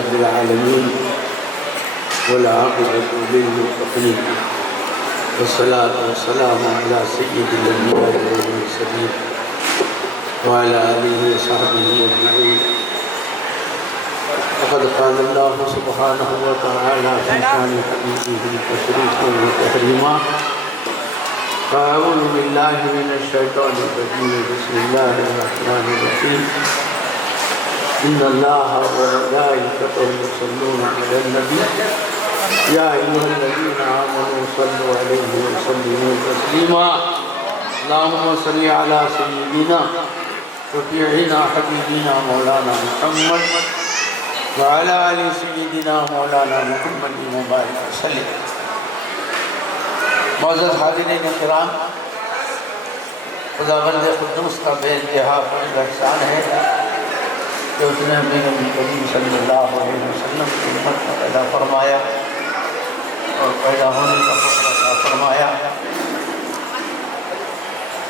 رب العالمين والعاقبة للمتقين والصلاة والسلام على سيد الأنبياء والمرسلين وعلى آله وصحبه أجمعين. وقد قال الله سبحانه وتعالى في شأن حبيبه تشريفا وتكريما: فأعوذ بالله من الشيطان الرجيم، بسم الله الرحمن الرحيم. إن الله وملائكته يصلون على النبي يا أيها الذين آمنوا صلوا عليه وسلموا تسليما. اللهم صل على سيدنا شفيعنا حبيبنا مولانا محمد وعلى آل سيدنا مولانا محمد وبارك وسلم. معزز حاضرین کرام، خداوند قدوس کا بے انتہا فضل احسان ہے کہ اس نے اپنے نبی کریم صلی اللہ علیہ وسلم کی امت کو پیدا فرمایا اور پیدا ہونے کا فضل عطا فرمایا،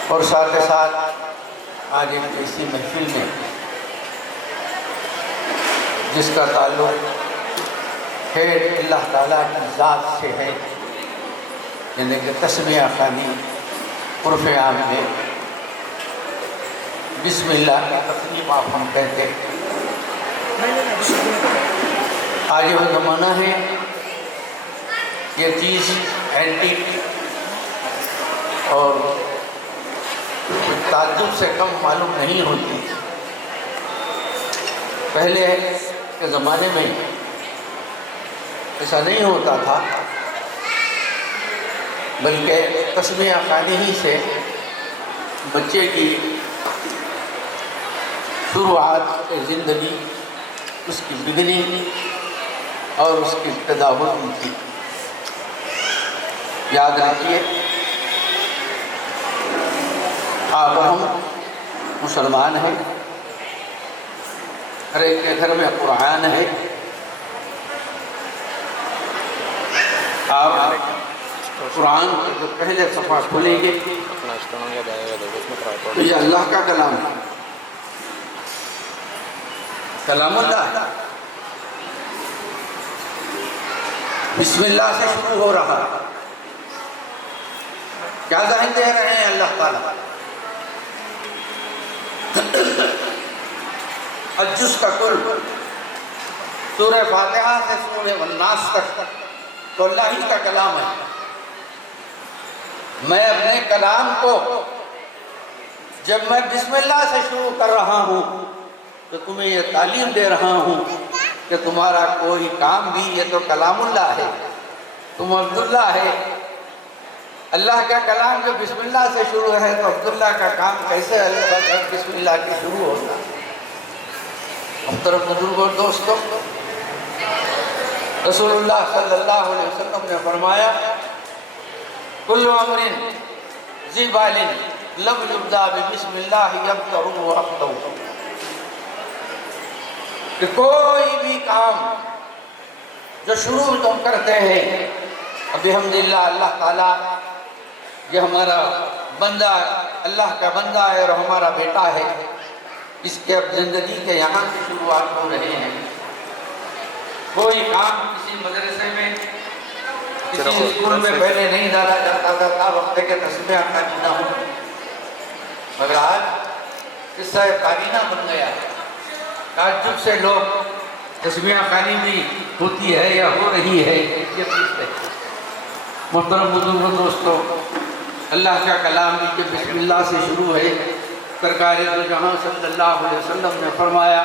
اور ساتھ ساتھ آج ایک ایسی محفل میں جس کا تعلق ہے اللہ تعالیٰ کی ذات سے ہے، یعنی کہ تسمیہ خوانی عرف عام میں بسم اللہ کی تسلیم آپ ہم کہتے ہیں۔ آج وہ زمانہ ہے، یہ چیز اینٹیک اور تعجب سے کم معلوم نہیں ہوتی۔ پہلے کے زمانے میں ایسا نہیں ہوتا تھا، بلکہ تسمیہ خوانی ہی سے بچے کی شروعات زندگی، اس کی بگننگ اور اس کی ابتدا ہوتی تھی۔ یاد رکھیے، آپ ہم مسلمان ہیں، ہر ایک کے گھر میں قرآن ہے۔ آپ قرآن کے جو پہلے صفحہ کھولیں گے تو یہ اللہ کا کلام ہے، کلام اللہ ہے۔ بسم اللہ سے شروع ہو رہا ہے۔ کیا ذہن دے رہے ہیں اللہ تعالیٰ؟ الجز کا کل، سورہ فاتحہ سے سورہ الناس تک تو اللہ ہی کا کلام ہے۔ میں اپنے کلام کو جب میں بسم اللہ سے شروع کر رہا ہوں تو تمہیں یہ تعلیم دے رہا ہوں کہ تمہارا کوئی کام بھی یہ تو کلام اللہ ہے، تم عبداللہ ہے۔ اللہ کا کلام جو بسم اللہ سے شروع ہے تو عبداللہ کا کام کیسے بسم اللہ کی شروع ہوتا ہے؟ محترم بزرگوں اور دوستوں، رسول اللہ صلی اللہ علیہ وسلم نے فرمایا: کل امر ذی بال لم یبدأ بسم اللہ یبدأ واقتہ، کہ کوئی بھی کام جو شروع تم کرتے ہیں، الحمدللہ اللہ تعالیٰ یہ ہمارا بندہ اللہ کا بندہ ہے اور ہمارا بیٹا ہے، اس کے اب زندگی کے یہاں سے شروعات ہو رہے ہیں۔ کوئی کام کسی مدرسے میں کسی اسکول میں پہلے نہیں ڈالا جاتا تھا وقت کے تسمیہ کابینہ ہو، مگر آج قصہ کابینہ بن گیا۔ تعجب سے لوگ تسمیہ خوانی بھی ہوتی ہے یا ہو رہی ہے یہ پوچھتے ہیں۔ محترم بزرگوں دوستوں، اللہ کا کلام بھی کہ بسم اللہ سے شروع ہے۔ سرکار دو جہاں صلی اللہ علیہ وسلم نے فرمایا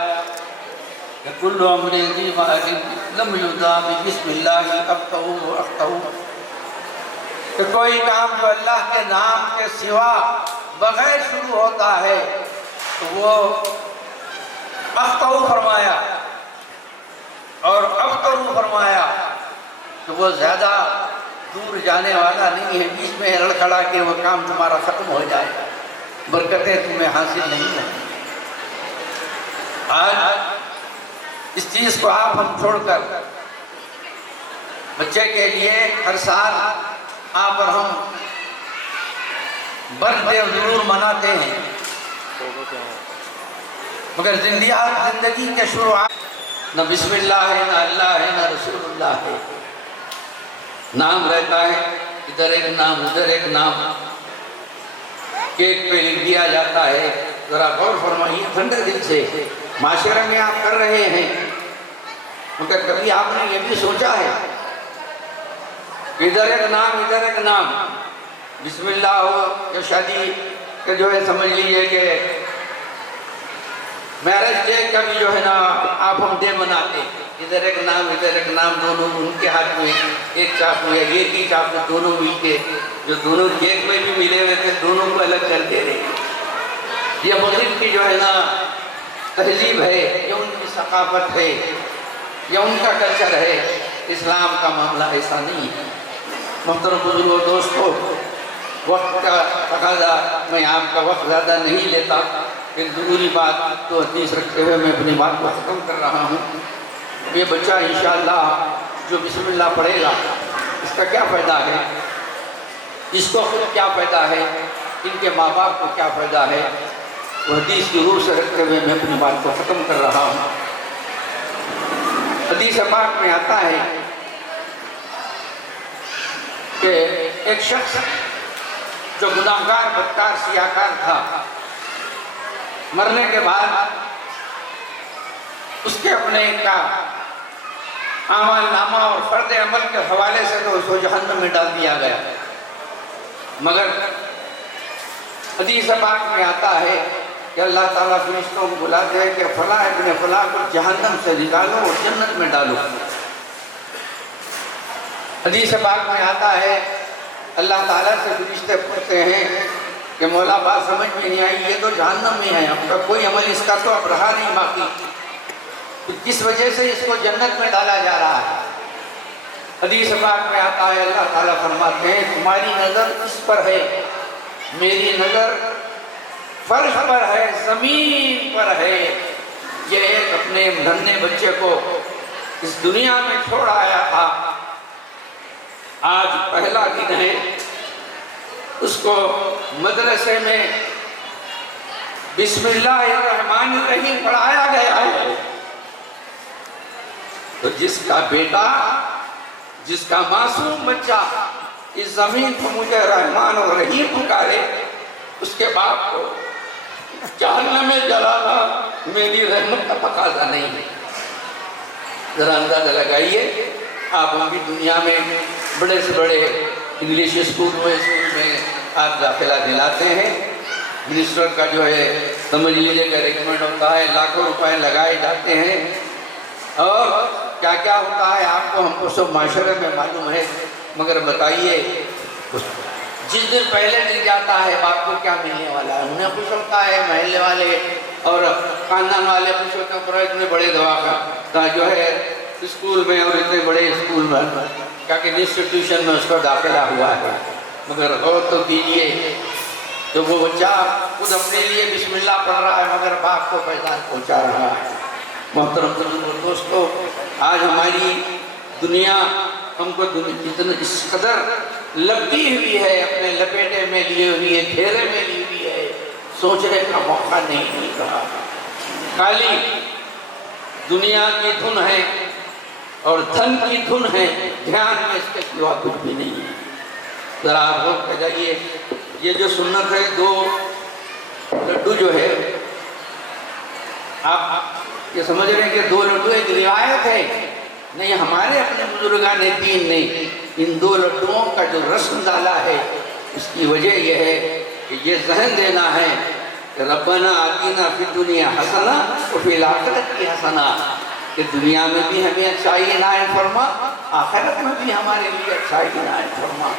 کہ کل امر ذی بال لم یبدأ بسم اللہ ابتہ واختہ، کہ کوئی کام جو اللہ کے نام کے سوا بغیر شروع ہوتا ہے تو وہ اختہ فرمایا اور ابتہ فرمایا، تو وہ زیادہ دور جانے والا نہیں ہے، بیچ میں لڑکھڑا کے وہ کام تمہارا ختم ہو جائے، برکتیں تمہیں حاصل نہیں ہیں۔ آج اس چیز کو آپ ہم چھوڑ کر بچے کے لیے ہر سال آپ اور ہم برتھ ڈے ضرور مناتے ہیں، مگر زندگی کے شروعات نہ بسم اللہ ہے، نہ اللہ ہے، نہ رسول اللہ ہے۔ نام رہتا ہے، ادھر ایک نام ادھر ایک نام، کیک پہ لکھ دیا جاتا ہے۔ ذرا غور فرمائیے ٹھنڈے دل سے، معاشرے میں آپ کر رہے ہیں، مگر کبھی آپ نے یہ بھی سوچا ہے کہ ادھر ایک نام ادھر ایک نام، بسم اللہ ہو یا شادی کہ جو ہے سمجھ لیجئے کہ میرج ڈے کا بھی جو ہے نا آپ ہم ڈے مناتے، ادھر ایک نام دونوں ان کے ہاتھ میں ایک چاقو ہے، ایک ہی چاقو دونوں مل کے جو دونوں کیک میں بھی ملے ہوئے تھے دونوں کو الگ کر دے رہے۔ یہ مغرب کی جو ہے نا تہذیب ہے، یہ ان کی ثقافت ہے، یہ ان کا کلچر ہے۔ اسلام کا معاملہ ایسا نہیں ہے۔ محترم بزرگوں دوستو، وقت کا تقاضا، میں آپ کا وقت زیادہ نہیں لیتا، ایک ضروری بات تو حدیث رکھتے ہوئے میں اپنی بات کو ختم کر رہا ہوں۔ یہ بچہ انشاءاللہ جو بسم اللہ پڑھے گا، اس کا کیا فائدہ ہے، اس کو خود کیا فائدہ ہے، ان کے ماں باپ کو کیا فائدہ ہے، وہ حدیث کی روح سے رکھتے ہوئے میں اپنی بات کو ختم کر رہا ہوں۔ حدیث پاک میں آتا ہے کہ ایک شخص جو گناہگار بدکار سیاہکار تھا، مرنے کے بعد اس کے اپنے کا اعمال نامہ اور فرد عمل کے حوالے سے تو اس کو جہنم میں ڈال دیا گیا، مگر حدیث پاک میں آتا ہے کہ اللہ تعالیٰ فرشتوں کو بلاتے ہیں کہ فلاں ابن فلاں کو جہنم سے نکالو اور جنت میں ڈالو۔ حدیث پاک میں آتا ہے اللہ تعالیٰ سے فرشتے پوچھتے ہیں کہ مولا بات سمجھ میں نہیں آئی، یہ تو جہنم میں ہے، اب کا کوئی عمل اس کا تو اب رہا نہیں باقی، تو کس وجہ سے اس کو جنت میں ڈالا جا رہا ہے؟ حدیث پاک میں آتا ہے اللہ تعالیٰ فرماتے ہیں تمہاری نظر اس پر ہے، میری نظر فرش پر ہے، زمین پر ہے۔ یہ ایک اپنے ننھے بچے کو اس دنیا میں چھوڑ آیا تھا، آج پہلا دن ہے، اس کو مدرسے میں بسم اللہ الرحمن الرحیم پڑھایا گیا ہے۔ تو جس کا بیٹا، جس کا معصوم بچہ اس زمین کو مجھے رحمان اور رحیم پکارے، اس کے باپ کو جہنم میں جلانا میری رحمت کا تقاضا نہیں ہے۔ ذرا اندازہ لگائیے، آپ ہم بھی دنیا میں بڑے سے بڑے انگلش اسکول میں آپ داخلہ دلاتے ہیں، منسٹر کا جو ہے سمجھ لیجیے کہ ریکمنڈ ہوتا ہے، لاکھوں روپے لگائے جاتے ہیں، اور کیا کیا ہوتا ہے آپ کو ہم کو سب معاشرے میں معلوم ہے، مگر بتائیے جس دن پہلے دن جاتا ہے باپ کو کیا ملنے والا ہے؟ انہیں خوش ہوتا ہے، محلے والے اور خاندان والے خوش ہوتے ہیں، پر اتنے بڑے دوا جو ہے اسکول میں اور اتنے بڑے اسکول میں کیا کہ انسٹیٹیوشن میں اس کا داخلہ ہوا ہے، مگر غور تو کیجیے تو وہ بچہ خود اپنے لیے بسم اللہ پڑھ رہا ہے مگر باپ کو فیضان پہنچا رہا ہے۔ محترم دوستو، آج ہماری دنیا ہم کو اتنا اس قدر لپٹی ہوئی ہے، اپنے لپیٹے میں لیے ہوئی ہے، گھیرے میں لی ہوئی ہے، سوچنے کا موقع نہیں مل رہا۔ خالی دنیا کی دھن ہے اور دھن کی دھن ہے، دھیان میں اس کے سوا کچھ بھی نہیں ہے۔ ذرا آپ غور کر جائیے، یہ جو سنت ہے، دو لڈو جو ہے، آپ یہ سمجھ رہے ہیں کہ دو لڈو ایک روایت ہے، نہیں، ہمارے اپنے بزرگان دین نے ان دو لڈوؤں کا جو رسم ڈالا ہے، اس کی وجہ یہ ہے کہ یہ ذہن دینا ہے کہ ربنا آتینا فی الدنیا حسنہ وفی الآخرۃ حسنہ، کہ دنیا میں بھی ہمیں اچھائی عنایت فرما، آخرت میں بھی ہمارے لیے اچھائی عنایت فرما۔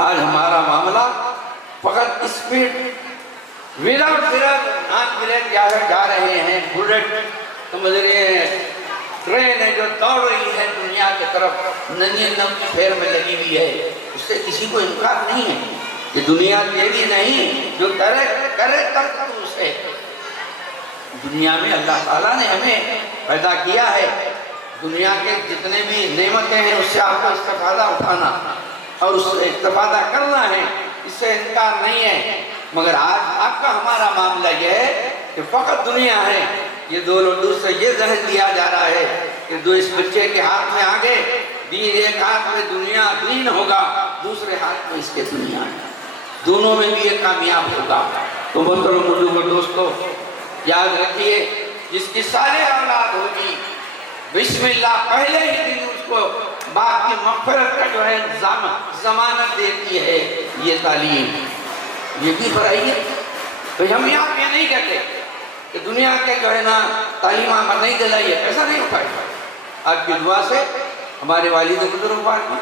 آج ہمارا معاملہ فقط speed without break, not break جا رہے ہیں، بلٹ سمجھ رہے ہیں، ٹرین ہے جو دوڑ رہی ہے دنیا کی طرف، ننھی نم کی پھیر میں لگی ہوئی ہے، اس سے کسی کو انکار نہیں ہے، یہ دنیا تیری نہیں، جو کرے تک تو اسے۔ دنیا میں اللہ تعالیٰ نے ہمیں پیدا کیا ہے، دنیا کے جتنے بھی نعمتیں ہیں اس سے آپ کو استفادہ اٹھانا اور اس سے استفادہ کرنا ہے، اس سے انکار نہیں ہے، مگر آج آپ کا ہمارا معاملہ یہ ہے کہ فقط دنیا ہے۔ یہ دو لڈو سے یہ ذہن دیا جا رہا ہے کہ اس بچے کے ہاتھ میں آگے دین، ایک ہاتھ میں دنیا دین ہوگا، دوسرے ہاتھ میں اس کے دنیا ہے، دونوں میں بھی یہ کامیاب ہوگا۔ تو محترم بزرگو دوستو، یاد رکھیے جس کی سارے اولاد ہوگی بسم اللہ پہلے ہی دن اس کو باپ کی مغفرت کا جو ہے ضمانت دیتی ہے یہ تعلیم، یہ بھی پڑھائی ہے۔ تو ہم یہاں یہ نہیں کہتے کہ دنیا کے جو ہے نا تعلیم آمد نہیں دلائیے، ایسا نہیں ہوتا ہے۔ آپ کی دعا سے ہمارے والد بزرگ پاک نے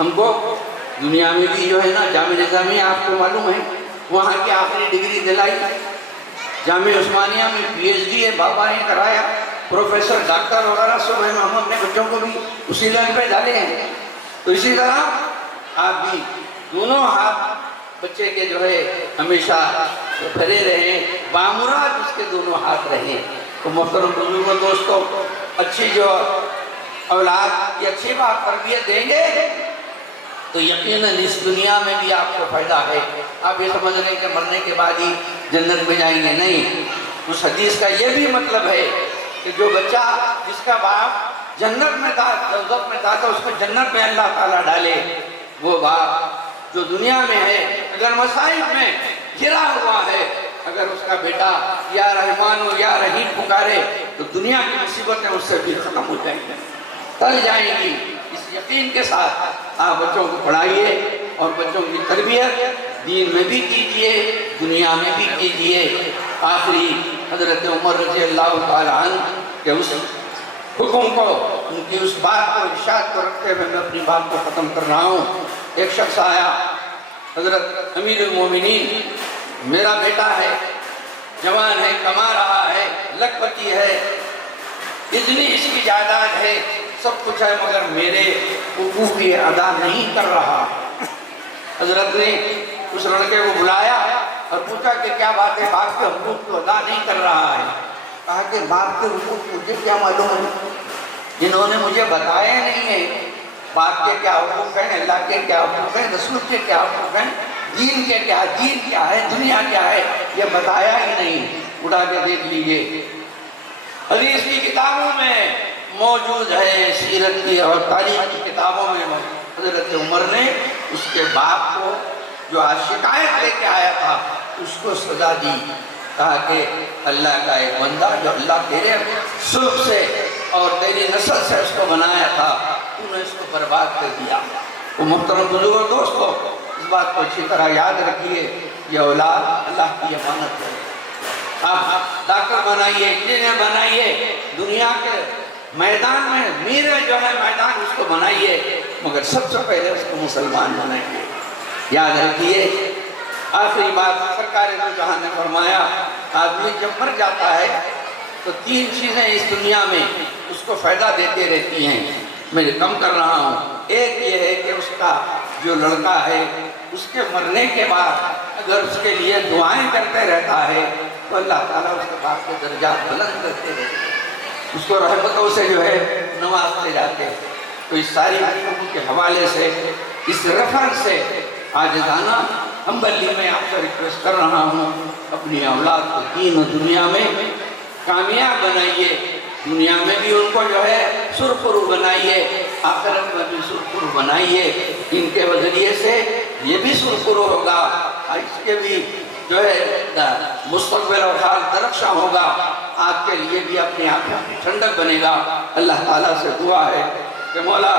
ہم کو دنیا میں بھی جو ہے نا جامع نظامیہ آپ کو معلوم ہے وہاں کی آخری ڈگری دلائی، جامع عثمانیہ میں پی ایچ ڈی ہے بابا نے کرایا، پروفیسر ڈاکٹر وغیرہ سب ہیں، ہم اپنے بچوں کو بھی اسی لائن پہ ڈالے ہیں۔ تو اسی طرح آپ بھی دونوں ہاتھ بچے کے جو ہے ہمیشہ بھرے رہیں، بامراد اس کے دونوں ہاتھ رہیں۔ تو محترم بزرگوں دوستوں، اچھی جو اولاد کی اچھی بات تربیت دیں گے تو یقیناً اس دنیا میں بھی آپ کو فائدہ ہے۔ آپ یہ سمجھ رہے ہیں کہ مرنے کے بعد ہی جنت میں جائیں گے، نہیں۔ اس حدیث کا یہ بھی مطلب ہے کہ جو بچہ جس کا باپ جنت میں تھا، دوزخ میں تھا، تو اس کو جنت میں اللہ تعالیٰ ڈالے۔ وہ باپ جو دنیا میں ہے اگر مصائب میں گرا ہوا ہے، اگر اس کا بیٹا یا رحمان و یا رحیم پکارے تو دنیا کی مصیبتیں اس سے بھی ختم ہو جائیں گی، ٹل جائیں گی۔ اس یقین کے ساتھ آپ بچوں کو پڑھائیے اور بچوں کی تربیت دین میں بھی کیجئے، دنیا میں بھی کیجئے۔ آخری حضرت عمر رضی اللہ تعالیٰ عنہ کے اس حکم کو، ان کی اس بات کو، ارشاد کو رکھتے ہوئے میں اپنی بات کو ختم کر رہا ہوں۔ ایک شخص آیا، حضرت امیر المومنین، میرا بیٹا ہے، جوان ہے، کما رہا ہے، لکھپتی ہے، اتنی اس کی جائیداد ہے، سب کچھ ہے، مگر میرے حقوق یہ ادا نہیں کر رہا۔ حضرت نے اس لڑکے کو بلایا اور پوچھا کہ کیا بات ہے، باپ کے حقوق کو ادا نہیں کر رہا ہے؟ کہا کہ باپ کے حقوق مجھے کیا معلوم ہے، جنہوں نے مجھے بتایا نہیں ہے باپ کے کیا حقوق ہیں، اللہ کے کیا حقوق ہیں، رسول کے کیا حقوق ہیں، دین کے کیا، دین کیا ہے، دنیا کیا ہے، یہ بتایا ہی نہیں۔ اٹھا کے دیکھ لیجئے، حدیث کی کتابوں میں موجود ہے، سیرت کی اور تاریخ کی کتابوں میں حضرت عمر نے اس کے باپ کو جو آج شکایت لے کے آیا تھا اس کو سزا دی۔ کہا کہ اللہ کا ایک بندہ جو اللہ تیرے سلب سے اور تیری نسل سے اس کو بنایا تھا، تو نے اس کو برباد کر دیا۔ تو محترم بزرگوں دوستو، اس بات کو اچھی طرح یاد رکھیے، یہ اولاد اللہ کی امانت ہے۔ آپ ڈاکٹر بنائیے، انجینئر بنائیے، دنیا کے میدان میں میرے جو ہے میدان اس کو بنائیے، مگر سب سے پہلے اس کو مسلمان بنائیے۔ یاد رکھیے، آخری بات سرکار دو جہاں نے فرمایا، آدمی جب مر جاتا ہے تو تین چیزیں اس دنیا میں اس کو فائدہ دیتے رہتی ہیں، میں کم کر رہا ہوں۔ ایک یہ ہے کہ اس کا جو لڑکا ہے اس کے مرنے کے بعد اگر اس کے لیے دعائیں کرتے رہتا ہے تو اللہ تعالیٰ اس کے باپ کے درجات بلند کرتے رہتے ہیں، اس کو رحمتوں سے جو ہے نوازتے جاتے ہیں۔ تو اس ساری حکم کے حوالے سے، اس ریفرنس سے عاجزانہ ہمبلی میں آپ سے ریکویسٹ کر رہا ہوں، اپنی اولاد کو دین و دنیا میں کامیاب بنائیے، دنیا میں بھی ان کو جو ہے سرخرو بنائیے، آخرت میں بھی سرخرو بنائیے۔ ان کے ذریعے سے یہ بھی سرخرو ہوگا، اس کے بھی جو ہے مستقبل اور حال درخشاں ہوگا، آپ کے لیے بھی اپنے آنکھوں کی ٹھنڈک بنے گا۔ اللہ تعالیٰ سے دعا ہے کہ مولا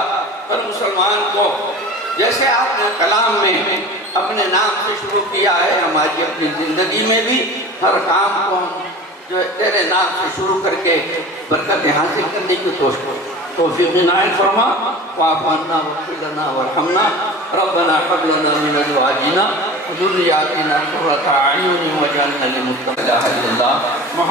ہر مسلمان کو جیسے آپ نے کلام میں اپنے نام سے شروع کیا ہے، ہماری اپنی زندگی میں بھی ہر کام کو ہم جو تیرے نام سے شروع کر کے برکتیں حاصل کرنے کی توفیق عنایت فرما۔ واعف عنا واغفر لنا وارحمنا ربنا هب لنا من ازواجنا وذرياتنا قرة اعین واجعلنا للمتقین۔ لا الہ الا اللہ۔